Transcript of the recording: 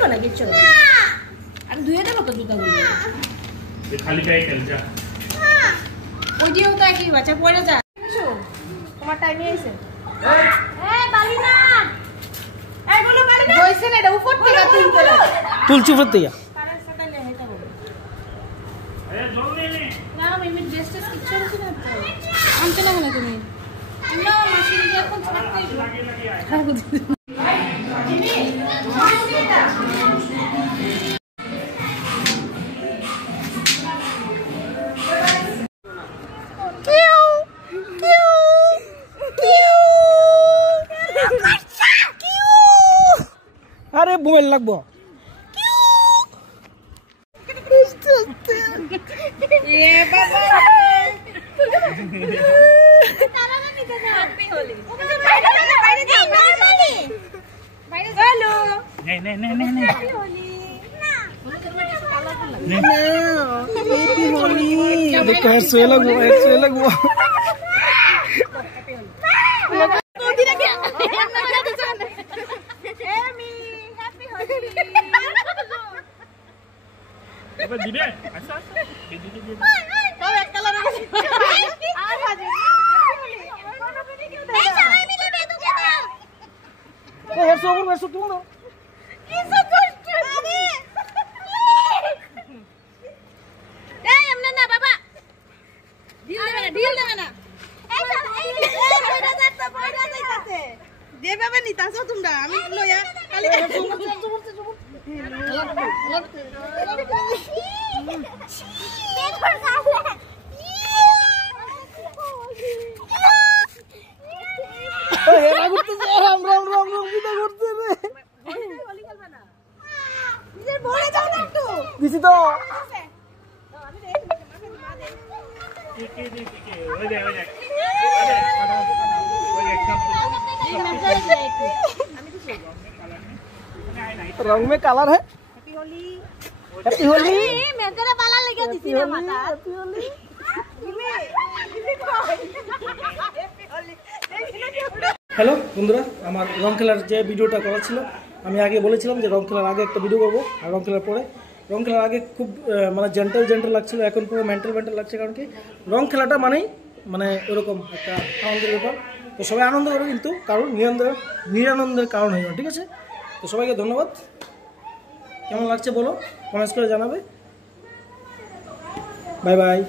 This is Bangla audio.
দেবো না কিচ্ছু আমি ধুয়ে দেবো তো জুতাগুলো খালি গায়ে খেল যা ওই দিও তো একই বাচ্চা পড়ে যা তোমার টাইমে এসে বালি না এগুলো বালি না হইছে না এটা উপর থেকে তুলছি উপর থেকে কারের সাথে লেহেটা বলো জল নে না মিমি জাস্ট কিচ্ছু আছে না তো আনতে না মানে তুমি না মেশিন দিয়ে এখন ছাড়তেই লাগে আরে মোবাইল লাগবো लगवा দিবে আচ্ছা দিবে সব এক কালার আছে আর বাজে এই সবাই মিলে বেদুকে দাও এ সোবর বেসো তুমি দাও কি সব করছো আরে এই এমনে না বাবা ঢিল দেবে না এই সব এই বইরা যাইতাছে যেভাবে নিতাছো তোমরা আমি লইয়া খালি रंग में कलर है हैप्पी होली हैप्पी होली मैं तेरा बाला लगा दिसी ना माता हैप्पी होली হ্যালো বন্ধুরা আমার রং খেলার যে ভিডিওটা করা ছিল আমি আগে বলেছিলাম যে রং খেলার আগে একটা ভিডিও করবো আর রং খেলার পরে রং খেলার আগে খুব মানে জেন্টাল লাগছিল এখন পুরো মেন্টাল লাগছে কারণ কি রং খেলাটা মানেই মানে এরকম একটা আনন্দের ব্যাপার তো সবাই আনন্দ করবে কিন্তু কারণ নিরানন্দের কারণ হয়ে ঠিক আছে তো সবাইকে ধন্যবাদ কেমন লাগছে বলো কমেন্টস করে জানাবে বাই বাই